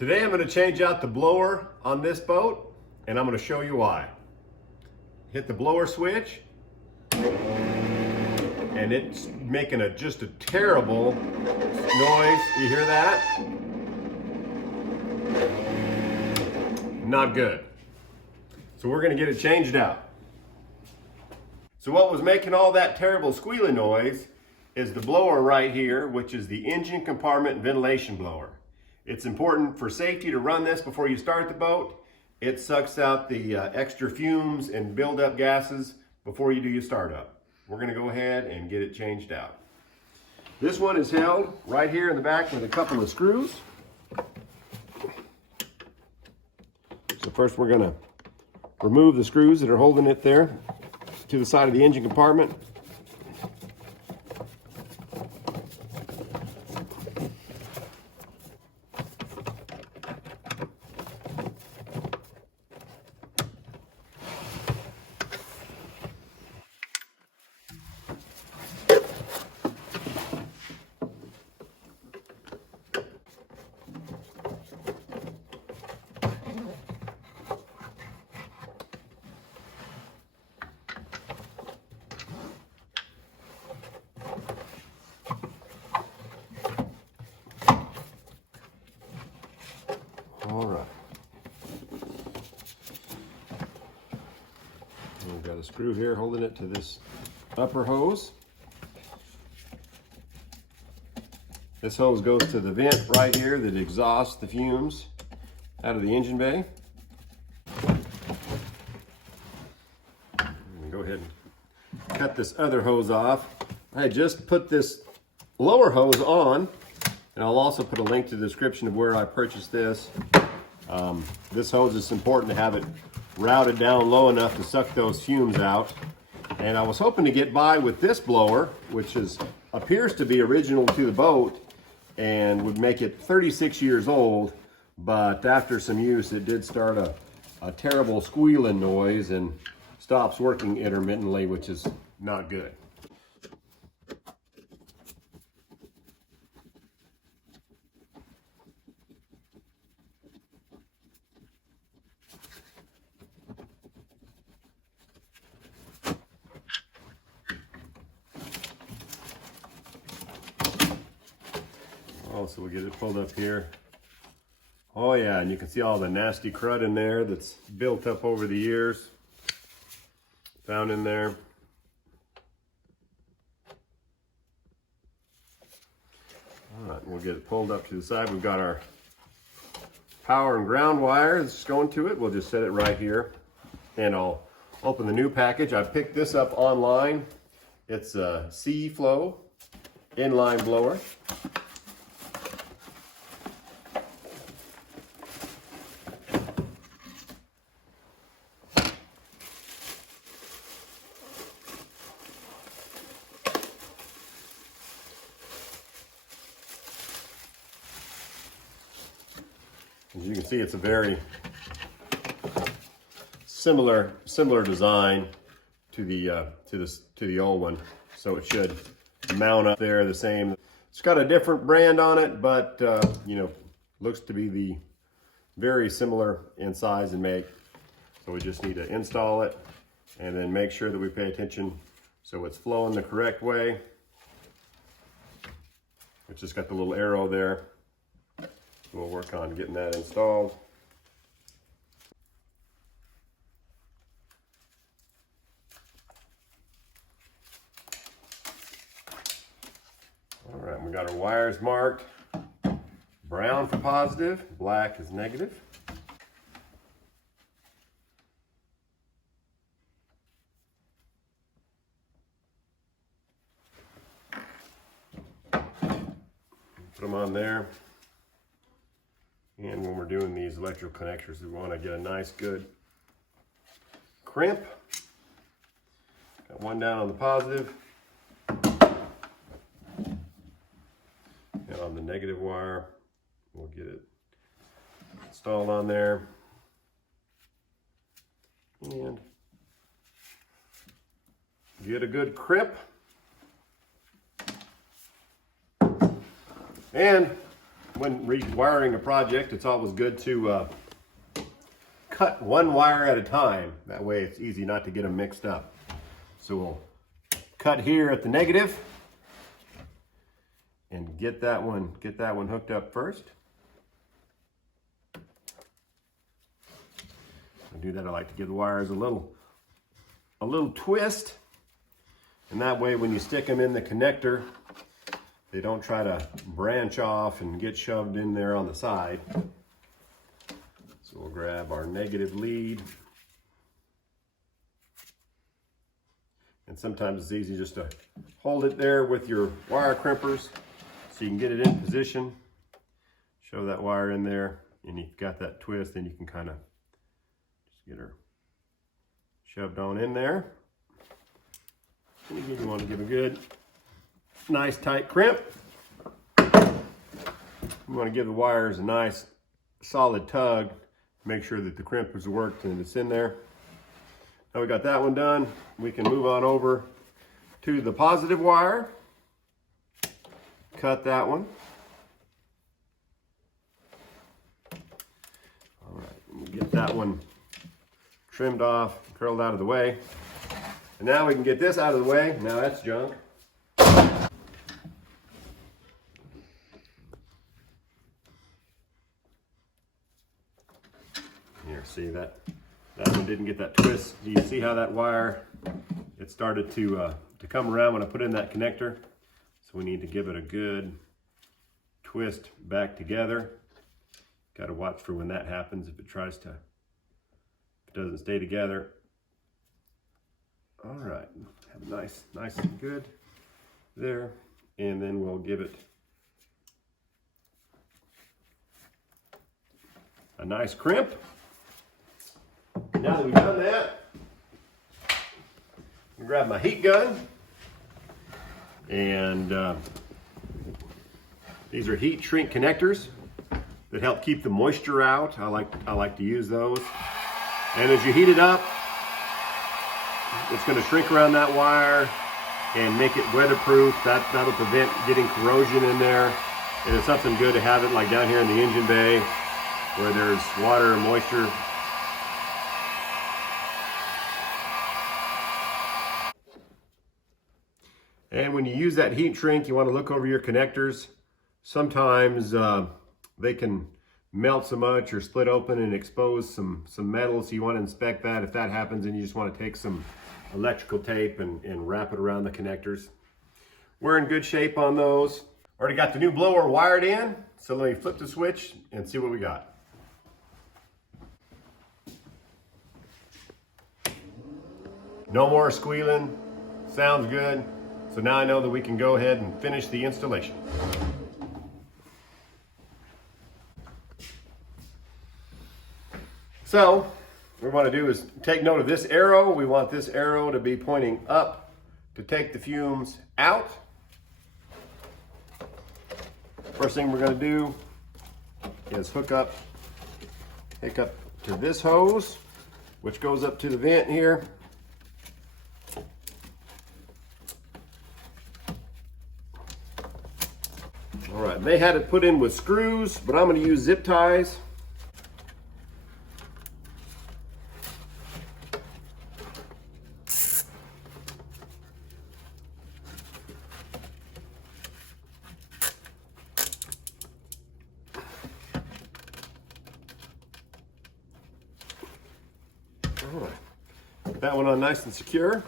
Today I'm going to change out the blower on this boat, and I'm going to show you why. Hit the blower switch, and it's making just a terrible noise. You hear that? Not good. So we're going to get it changed out. So what was making all that terrible squealing noise is the blower right here, which is the engine compartment ventilation blower. It's important for safety to run this before you start the boat. It sucks out the extra fumes and buildup gases before you do your startup. We're going to go ahead and get it changed out. This one is held right here in the back with a couple of screws. So first we're going to remove the screws that are holding it there to the side of the engine compartment. All right. And we've got a screw here holding it to this upper hose. This hose goes to the vent right here that exhausts the fumes out of the engine bay. Go ahead and cut this other hose off. I just put this lower hose on, and I'll also put a link to the description of where I purchased this. This hose is important to have it routed down low enough to suck those fumes out. And I was hoping to get by with this blower, which appears to be original to the boat and would make it 36 years old. But after some use, it did start a terrible squealing noise and stops working intermittently, which is not good. So we get it pulled up here. Oh yeah, and you can see all the nasty crud in there that's built up over the years. Found in there. All right, we'll get it pulled up to the side. We've got our power and ground wire that's going to it. We'll just set it right here. And I'll open the new package. I picked this up online. It's a C-Flow inline blower. As you can see, it's a very similar design to the old one, so it should mount up there the same. It's got a different brand on it, but you know, looks to be very similar in size and make. So we just need to install it and then make sure that we pay attention so it's flowing the correct way. It's just got the little arrow there. We'll work on getting that installed. All right, we got our wires marked. Brown for positive, black is negative. Put them on there. And when we're doing these electrical connectors, we want to get a nice good crimp. Got one down on the positive. And on the negative wire, we'll get it installed on there. And get a good crimp. And when rewiring a project, it's always good to cut one wire at a time. That way it's easy not to get them mixed up. So we'll cut here at the negative and get that one hooked up first. I do that, I like to give the wires a little twist, and that way when you stick them in the connector, they don't try to branch off and get shoved in there on the side. So we'll grab our negative lead. And sometimes it's easy just to hold it there with your wire crimpers so you can get it in position. Shove that wire in there, and you've got that twist, and you can kind of just get her shoved on in there. And again, you want to give a good, nice tight crimp. You want to give the wires a nice solid tug. Make sure that the crimp has worked and it's in there. Now we got that one done. We can move on over to the positive wire. Cut that one. All right, we'll get that one trimmed off, curled out of the way. And now we can get this out of the way. Now that's junk. Here, see that one didn't get that twist. Do you see how that wire, it started to come around when I put in that connector? So we need to give it a good twist back together. Got to watch for when that happens. If it doesn't stay together. All right, have it nice and good there. And then we'll give it a nice crimp. Now that we've done that, I'm gonna grab my heat gun, and these are heat shrink connectors that help keep the moisture out. I like to use those. And as you heat it up, it's going to shrink around that wire and make it weatherproof. That'll prevent getting corrosion in there. And it's something good to have it like down here in the engine bay where there's water and moisture. And when you use that heat shrink, you want to look over your connectors. Sometimes they can melt so much or split open and expose some metal, so you want to inspect that. If that happens, then you just want to take some electrical tape and wrap it around the connectors. We're in good shape on those. Already got the new blower wired in, so let me flip the switch and see what we got. No more squealing, sounds good. So now I know that we can go ahead and finish the installation. So what we want to do is take note of this arrow. We want this arrow to be pointing up to take the fumes out. First thing we're going to do is hook up to this hose, which goes up to the vent here. All right, they had it put in with screws, but I'm going to use zip ties. All right, get that one on nice and secure.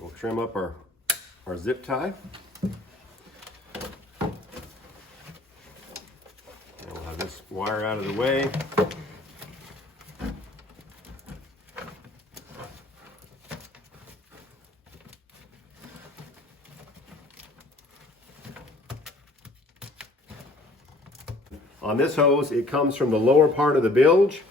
We'll trim up our zip tie. This wire out of the way. On this hose, it comes from the lower part of the bilge,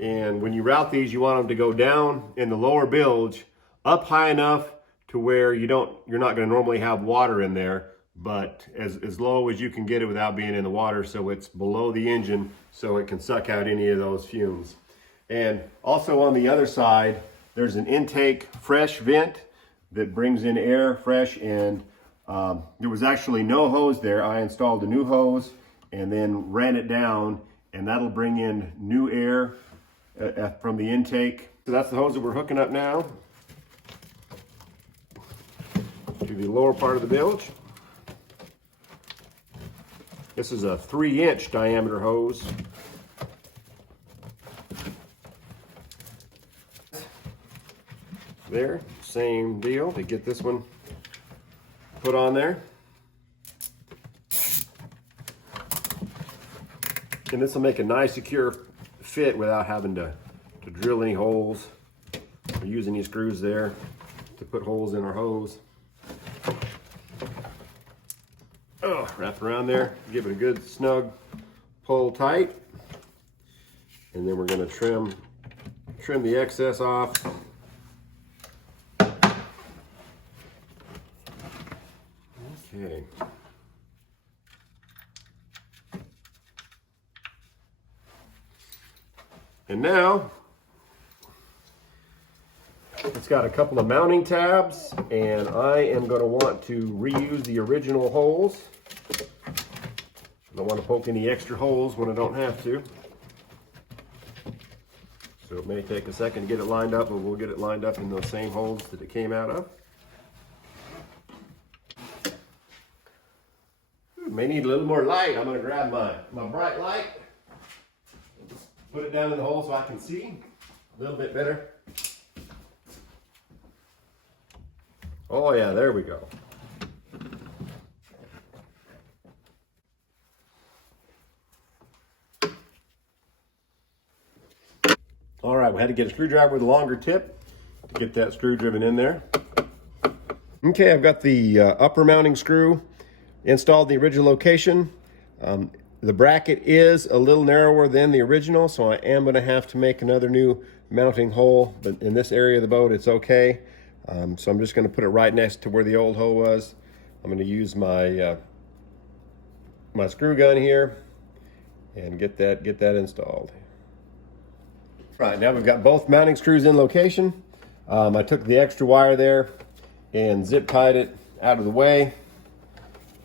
and when you route these, you want them to go down in the lower bilge, up high enough to where you're not going to normally have water in there, but as low as you can get it without being in the water, so it's below the engine so it can suck out any of those fumes. And also on the other side, there's an intake fresh vent that brings in air fresh, and there was actually no hose there. I installed a new hose, and then ran it down, and that'll bring in new air from the intake. So that's the hose that we're hooking up now to the lower part of the bilge. This is a 3-inch diameter hose. There, same deal to get this one put on there. And this will make a nice secure fit without having to drill any holes or use any screws there to put holes in our hose. Oh, wrap around there, give it a good snug pull tight. And then we're gonna trim the excess off. Okay. And now, it's got a couple of mounting tabs, and I am going to want to reuse the original holes. I don't want to poke any extra holes when I don't have to. So it may take a second to get it lined up, but we'll get it lined up in those same holes that it came out of. May need a little more light. I'm going to grab my bright light. Put it down in the hole so I can see a little bit better. Oh yeah, there we go. All right, we had to get a screwdriver with a longer tip to get that screw driven in there. Okay, I've got the upper mounting screw installed in the original location. The bracket is a little narrower than the original, so I am going to have to make another new mounting hole, but in this area of the boat it's okay. So I'm just going to put it right next to where the old hole was. I'm going to use my my screw gun here and get that installed. Right, now we've got both mounting screws in location. I took the extra wire there and zip tied it out of the way.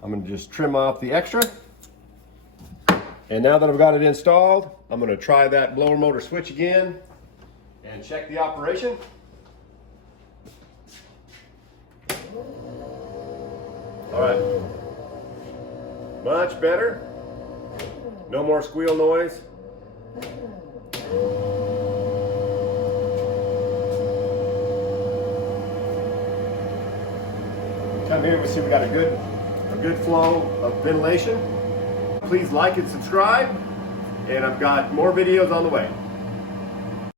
I'm going to just trim off the extra. And now that I've got it installed, I'm going to try that blower motor switch again and check the operation. All right, much better. No more squeal noise. Come here, we see we got a good flow of ventilation. Please like and subscribe, and I've got more videos on the way.